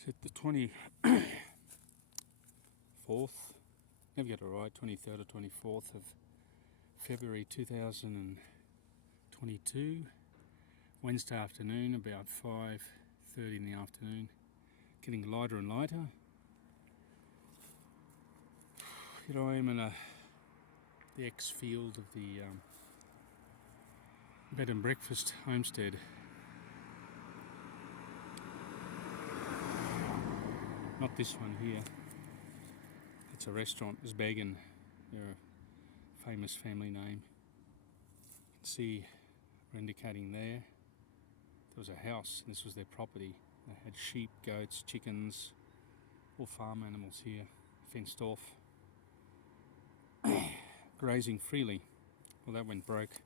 Is it the 24th? Never get it right. 23rd or 24th of February 2022. Wednesday afternoon, about 5:30 in the afternoon. Getting lighter and lighter. Here I am in the ex-field of the bed and breakfast homestead. Not this one here. It's a restaurant, Zbegen. They're a famous family name. You can see we're indicating there was a house, and this was their property. They had sheep, goats, chickens, all farm animals here, fenced off, grazing freely. Well, that went broke.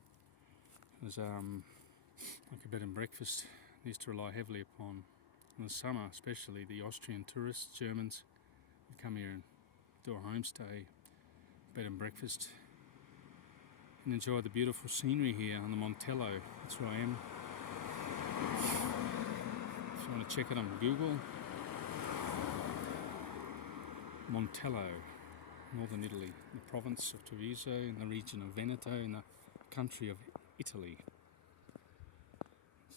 It was like a bed and breakfast. They used to rely heavily upon, in the summer especially, the Austrian tourists, Germans, would come here and do a homestay, bed and breakfast, and enjoy the beautiful scenery here on the Montello. That's where I am. If you want to check it on Google, Montello, northern Italy, the province of Treviso, in the region of Veneto, in the country of Italy.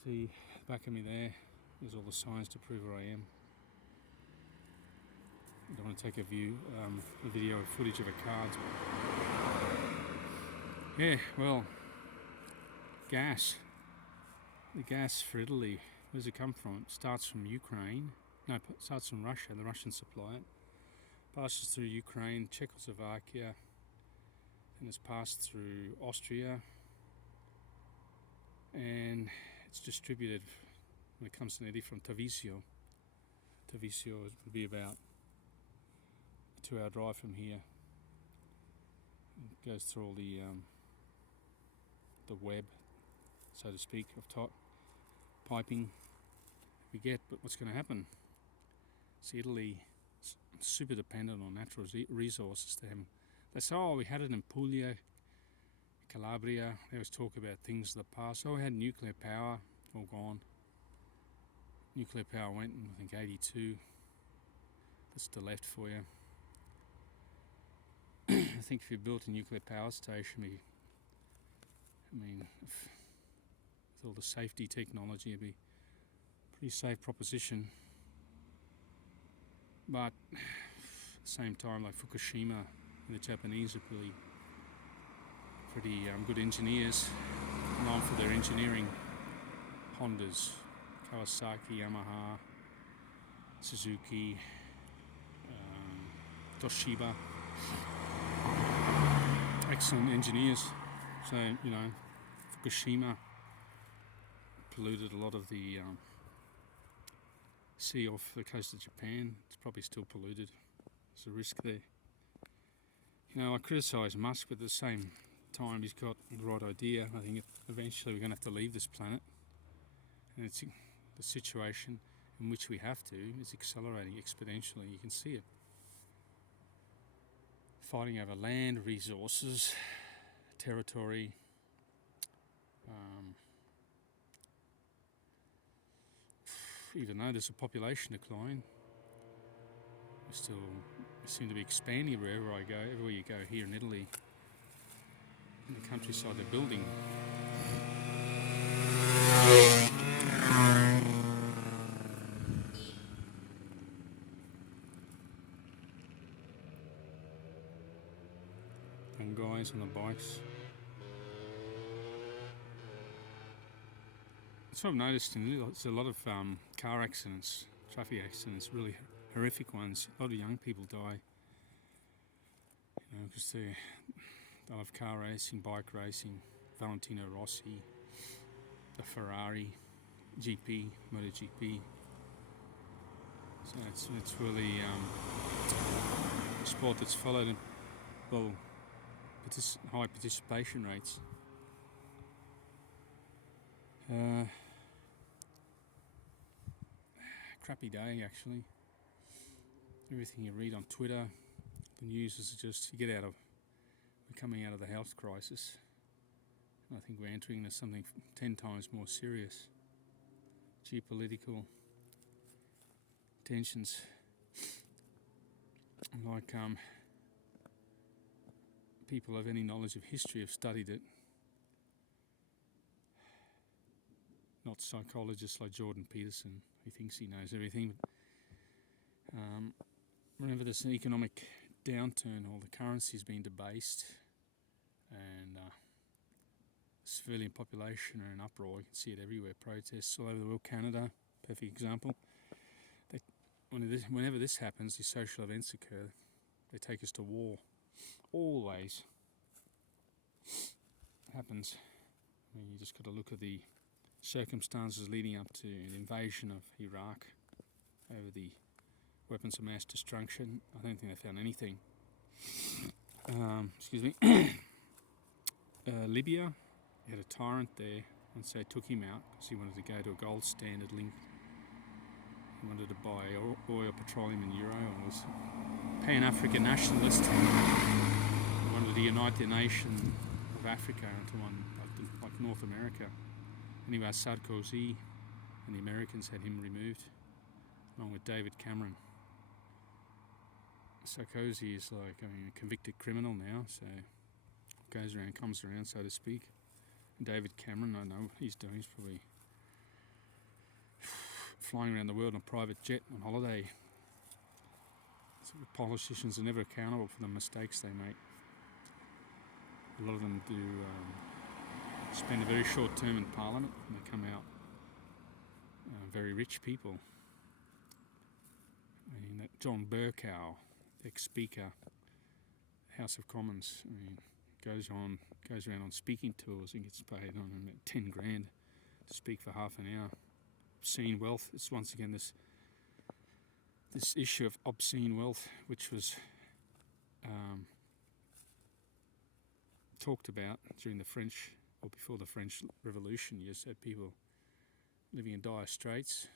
See, back of me there's all the signs to prove where I am. I don't want to take a video of footage of a car. Yeah, well, gas. The gas for Italy, where does it come from? It starts from Ukraine. No, it starts from Russia. The Russians supply it. Passes through Ukraine, Czechoslovakia, and it's passed through Austria. And it's distributed, when it comes to Italy, from Treviso. Treviso would be about a 2-hour drive from here. It goes through all the web, so to speak, of piping we get. But what's going to happen? See, Italy is super dependent on natural resources. They say, oh, we had it in Puglia, Calabria. There was talk about things of the past. Oh, we had nuclear power, all gone. Nuclear power went in, I think, 82. That's to the left for you. I think if you built a nuclear power station, with all the safety technology, it'd be a pretty safe proposition. But at the same time, like Fukushima, the Japanese are pretty good engineers, known for their engineering. Hondas, Kawasaki, Yamaha, Suzuki, Toshiba. Excellent engineers. So, Fukushima polluted a lot of the sea off the coast of Japan. It's probably still polluted. There's a risk there. I criticise Musk, but at the same time, he's got the right idea. I think eventually we're going to have to leave this planet. And it's the situation in which we have to is accelerating exponentially. You can see it. Fighting over land, resources, territory. Even though there's a population decline, we seem to be expanding wherever I go. Everywhere you go here in Italy, in the countryside, they're building. And guys on the bikes. That's what I've noticed in Italy. There's a lot of car accidents, traffic accidents, really horrific ones. A lot of young people die, because they love car racing, bike racing. Valentino Rossi, the Ferrari, GP, MotoGP. So it's really a sport that's followed high participation rates. Crappy day, actually. Everything you read on Twitter, the news is just we're coming out of the health crisis. And I think we're entering into something 10 times more serious. Geopolitical intentions. Like people of any knowledge of history have studied it. Not psychologists like Jordan Peterson, who thinks he knows everything. But, whenever there's an economic downturn, all the currency's been debased, and civilian population are in uproar. You can see it everywhere. Protests all over the world. Canada, perfect example. Whenever this happens, these social events occur, they take us to war. Always happens. I mean, you just got to look at the circumstances leading up to an invasion of Iraq over the weapons of mass destruction. I don't think they found anything. Excuse me. Libya had a tyrant there, and so they took him out because he wanted to go to a gold standard link. He wanted to buy oil, petroleum and euro, and was Pan-African nationalist. He wanted to unite the nation of Africa into one, like North America. Anyway, Sarkozy and the Americans had him removed, along with David Cameron. Sarkozy is like, a convicted criminal now, so goes around, comes around, so to speak. And David Cameron, I know what he's doing. He's probably flying around the world on a private jet on holiday. So politicians are never accountable for the mistakes they make. A lot of them do spend a very short term in Parliament, and they come out very rich people. I mean, that John Bercow, ex-Speaker, House of Commons, I mean, goes around on speaking tours and gets paid on 10 grand to speak for half an hour. Obscene wealth. It's once again this issue of obscene wealth, which was talked about during the French, or before the French Revolution. You just had people living in dire straits,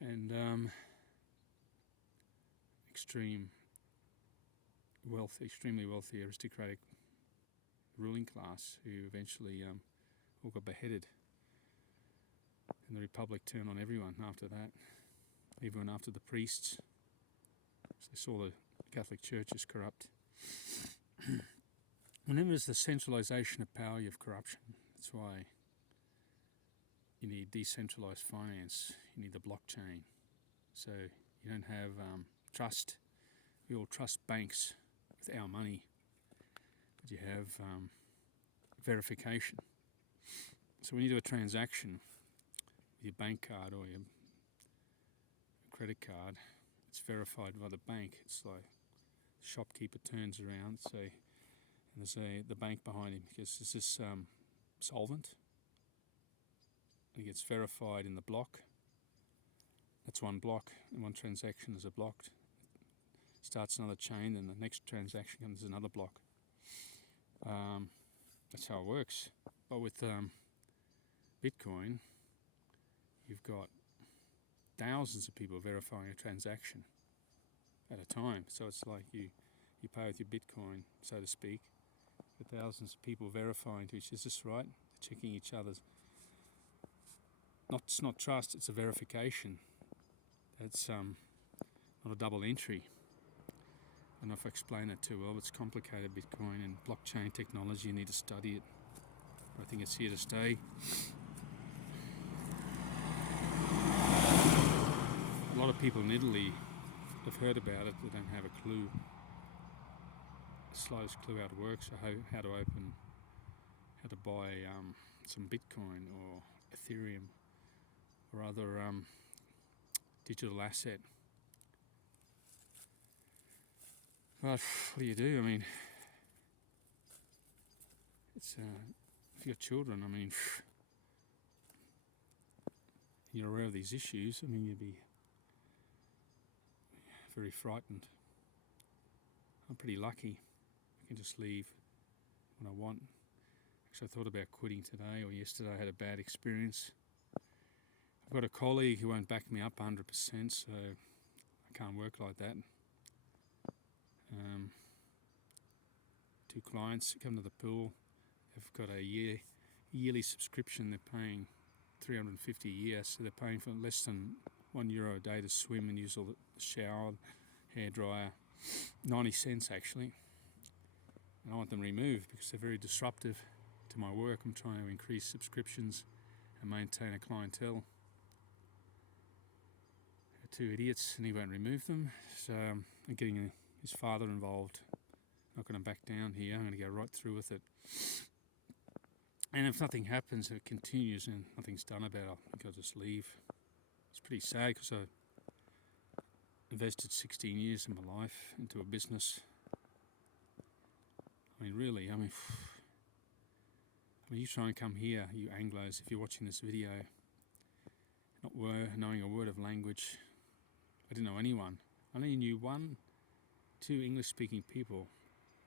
and extremely wealthy aristocratic ruling class who eventually all got beheaded. And the Republic turned on everyone after that, even after the priests. So they saw the Catholic Church as corrupt. Whenever there's the centralisation of power, you have corruption. That's why you need decentralised finance. You need the blockchain. So you don't have trust. We all trust banks with our money, but you have verification. So when you do a transaction with your bank card or your credit card, it's verified by the bank. It's like the shopkeeper turns around, say, and there's the bank behind him, because is this solvent? And it gets verified in the block. That's one block, and one transaction is a block. Starts another chain, and the next transaction comes another block. That's how it works. But with Bitcoin, you've got thousands of people verifying a transaction at a time. So it's like you pay with your Bitcoin, so to speak, with thousands of people verifying to each. Is this right? They're checking each other's. It's not trust, it's a verification. It's not a double entry. I don't know if I explain it too well, but it's complicated, Bitcoin and blockchain technology. You need to study it. I think it's here to stay. A lot of people in Italy have heard about it, but don't have a clue. The slightest clue how it works, or how to buy some Bitcoin or Ethereum or other digital asset. But what do you do? I mean, it's if you've got children, I mean, you're aware of these issues, I mean, you'd be very frightened. I'm pretty lucky. I can just leave when I want. Actually, I thought about quitting today or yesterday. I had a bad experience. I've got a colleague who won't back me up 100%, so I can't work like that. 2 clients come to the pool. They've got a yearly subscription. They're paying $350 a year, so they're paying for less than €1 a day to swim and use all the shower, hairdryer, 90 cents actually. And I want them removed because they're very disruptive to my work. I'm trying to increase subscriptions and maintain a clientele. They're 2 idiots and he won't remove them. So I'm getting his father involved. Not going to back down here. I'm going to go right through with it. And if nothing happens, it continues and nothing's done about it, I think I'll just leave. It's pretty sad because I invested 16 years of my life into a business. I mean, really, you try and come here, you Anglos, if you're watching this video, not knowing a word of language. I didn't know anyone. I only knew 2 English-speaking people.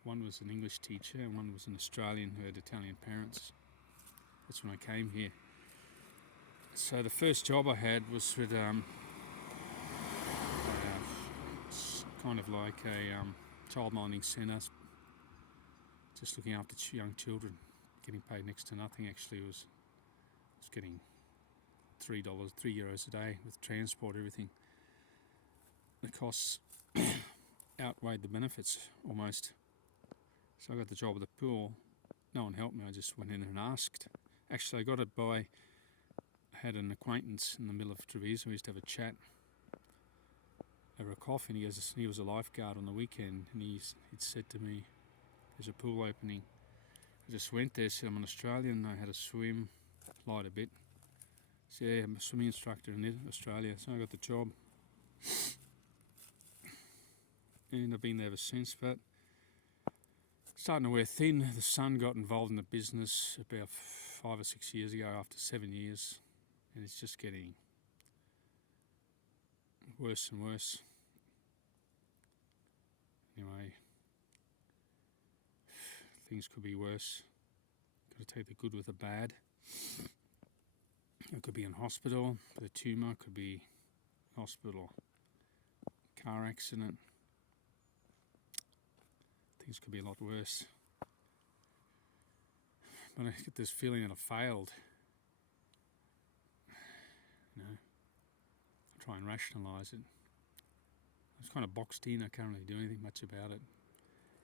One was an English teacher and one was an Australian who had Italian parents. That's when I came here. So the first job I had was with kind of like a childminding centre, just looking after young children, getting paid next to nothing. Actually, was getting €3 a day with transport, everything. The costs outweighed the benefits almost. So I got the job at the pool. No one helped me. I just went in and asked. Actually, I got it by. I had an acquaintance in the middle of Treviso. We used to have a chat over a coffee, and he was a lifeguard on the weekend, and he'd said to me, "There's a pool opening." I just went there, said I'm an Australian, I had a swim, lied a bit. Said, yeah, I'm a swimming instructor in Australia, so I got the job. And I've been there ever since, but starting to wear thin. The son got involved in the business about 5 or 6 years ago after 7 years, and it's just getting worse and worse. Anyway, things could be worse. Got to take the good with the bad. It could be in hospital with a tumour, could be hospital, car accident. Things could be a lot worse. But I get this feeling that I failed. I try and rationalise it. I was kind of boxed in. I can't really do anything much about it.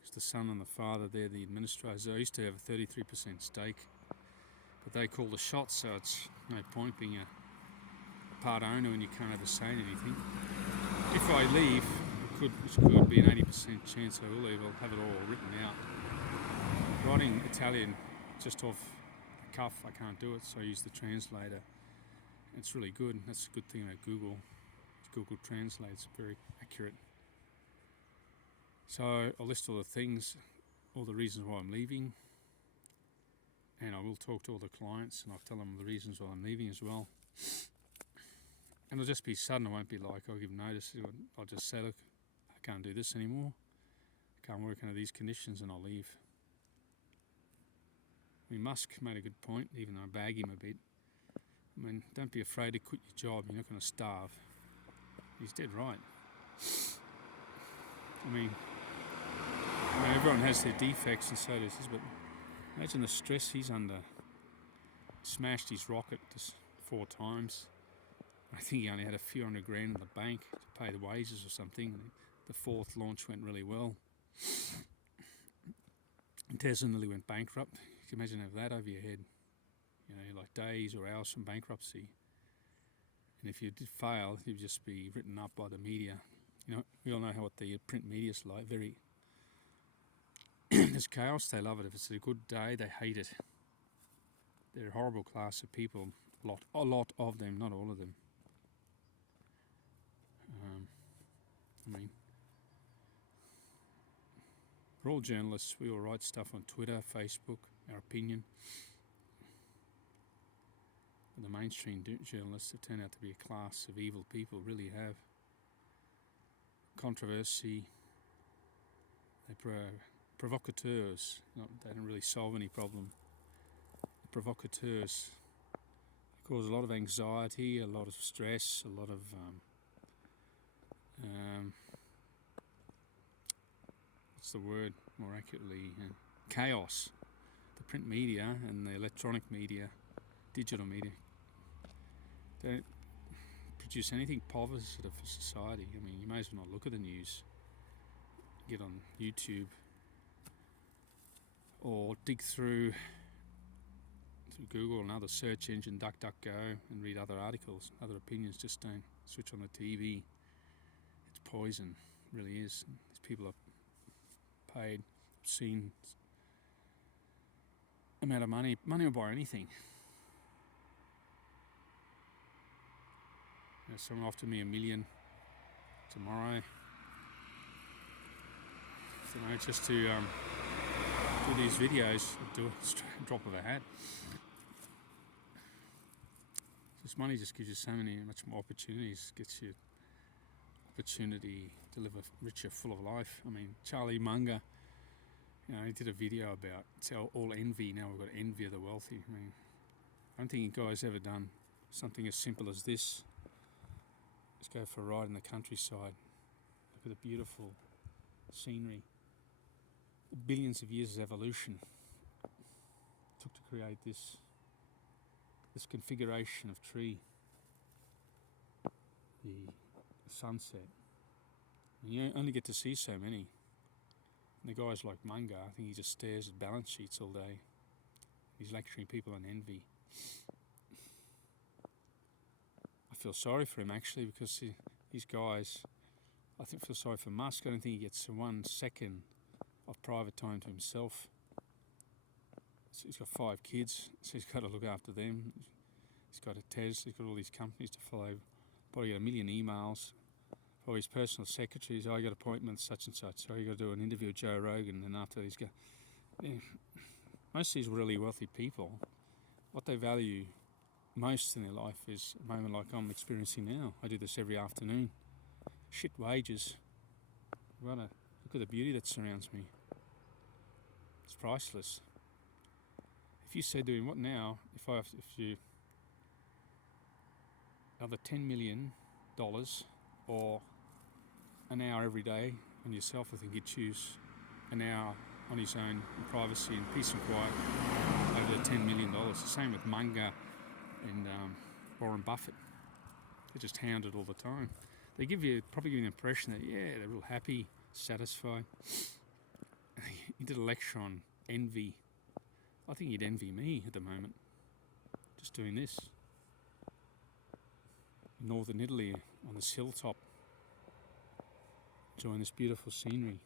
It's the son and the father, they're the administrators. I used to have a 33% stake, but they call the shots, so it's no point being a part owner when you can't ever say anything. If I leave, which could be an 80% chance I will leave, I'll have it all written out. Writing Italian just off the cuff, I can't do it, so I use the translator. It's really good. That's a good thing about Google. Google translates very accurate. So I'll list all the things, all the reasons why I'm leaving, and I will talk to all the clients and I'll tell them the reasons why I'm leaving as well. And it'll just be sudden. I won't be like, I'll give notice. I'll just say, look, I can't do this anymore. I can't work under these conditions, and I'll leave. I mean, Musk made a good point, even though I bag him a bit. I mean, don't be afraid to quit your job. You're not going to starve. He's dead right. I mean, everyone has their defects, and so does his, but imagine the stress he's under. Smashed his rocket just 4 times. I think he only had a few $100 grand in the bank to pay the wages or something. The 4th launch went really well. And Tesla nearly went bankrupt. You can imagine have that over your head. You know, like days or hours from bankruptcy. And if you did fail, you'd just be written up by the media. You know, we all know what the print media's like. Very there's chaos. They love it. If it's a good day, they hate it. They're a horrible class of people. A lot of them, not all of them. I mean, we're all journalists. We all write stuff on Twitter, Facebook, our opinion. But the mainstream journalists have turned out to be a class of evil people, really have. Controversy. They're provocateurs. They don't really solve any problem. Provocateurs. They cause a lot of anxiety, a lot of stress, a lot of what's the word more accurately? Chaos. The print media and the electronic media, digital media, they produce anything positive for society. I mean, you may as well not look at the news. Get on YouTube or dig through Google and other search engine, DuckDuckGo, and read other articles, other opinions. Just don't switch on the TV. It's poison, it really is. These people are paid obscene amount of money. Money will buy anything. Someone offered me $1 million tomorrow, just to do these videos, do a drop of a hat. This money just gives you so much more opportunities, gets you opportunity to live a richer, full of life. I mean, Charlie Munger, he did a video about it's all envy. Now we've got envy of the wealthy. I mean, I don't think a guy's ever done something as simple as this. Let's go for a ride in the countryside. Look at the beautiful scenery. Billions of years of evolution took to create this configuration of tree. The sunset. And you only get to see so many. And the guys like Munger, I think he just stares at balance sheets all day. He's lecturing people on envy. I feel sorry for him actually, because these guys, I feel sorry for Musk. I don't think he gets 1 second of private time to himself. So he's got 5 kids, so he's got to look after them. He's got a Tesla, he's got all these companies to follow. Probably got 1 million emails. Probably his personal secretaries, I got appointments such and such. So you got to do an interview with Joe Rogan, and after he's got... Most of these really wealthy people, what they value most in their life is a moment like I'm experiencing now. I do this every afternoon. Shit wages. Look at the beauty that surrounds me. It's priceless. If you said to him, what now, if you another $10 million or an hour every day on yourself, I think he'd choose an hour on his own in privacy and peace and quiet over the $10 million. The same with Munger and Warren Buffett. They're just hounded all the time. They probably give you an impression that, they're real happy, satisfied. He did a lecture on envy. I think he'd envy me at the moment, just doing this. In northern Italy, on this hilltop, enjoying this beautiful scenery.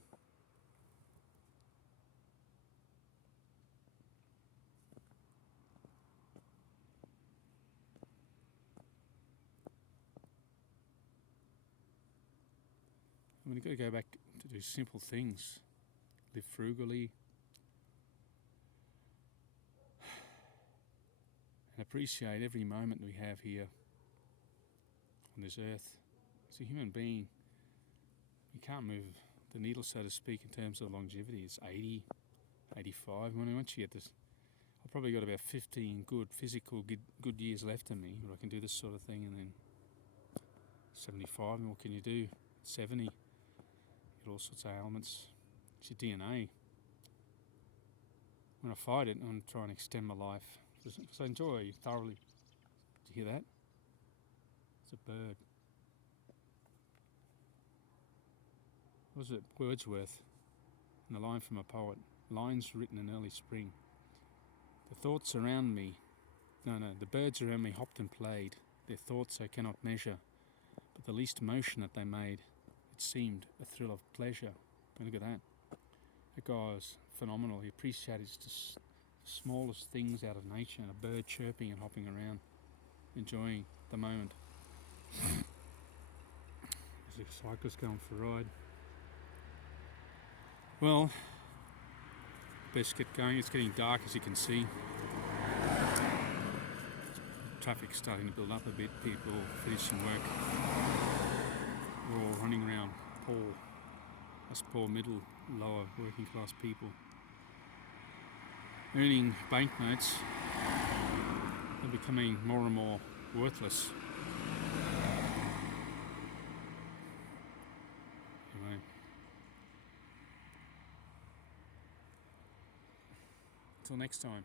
I mean, you've got to go back to do simple things. Live frugally. And appreciate every moment we have here on this earth. As a human being, you can't move the needle, so to speak, in terms of longevity. It's 80, 85. When once you get this, I've probably got about 15 good years left in me where I can do this sort of thing, and then 75, and what can you do? 70. Get all sorts of ailments. It's your DNA. When I fight it, I'm trying to extend my life because I enjoy thoroughly. Did you hear that? It's a bird. What was it? Wordsworth, and a line from a poet. Lines written in early spring. The thoughts around me, the birds around me hopped and played. Their thoughts I cannot measure, but the least motion that they made, it seemed a thrill of pleasure. And look at that. That guy was phenomenal. He appreciated just the smallest things out of nature, and a bird chirping and hopping around, enjoying the moment. There's a cyclist going for a ride. Well, best get going. It's getting dark, as you can see. Traffic's starting to build up a bit. People finishing work. We're all running around us poor middle, lower working class people, earning banknotes. They're becoming more and more worthless. Anyway, until next time.